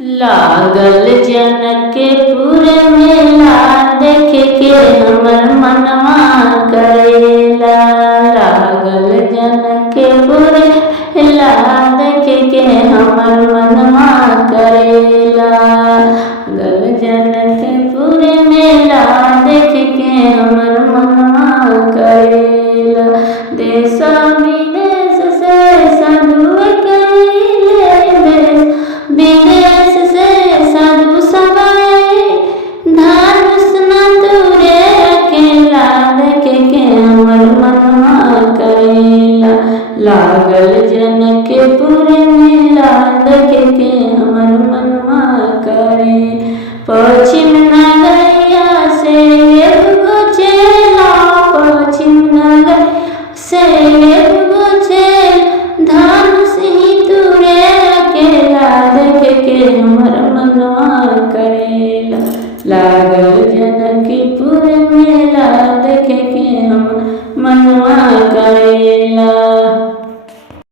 लागल जनकपुर मेला देख के हमर मनवा करेला। लागल जनकपुर मेला देख के हमर मनवा करेला। लागल जनकपुर मेला देख के हमर मनवा करेला। देश विदेश से साधु कइले देश विदेश से साधु सब धनुष न तुरे अकेला देख के हमर मनवा करेला। लागल जनकपुर मेला देख के हमर मनवा करे। पश्चिम नगरिया से एगो चेला पश्चिम नगर से एगो चेला धनुष ही तुरे अकेला देख के हमर मनवा करेला। लागल जनकपुर मेला देख के हमर मनवा करेला।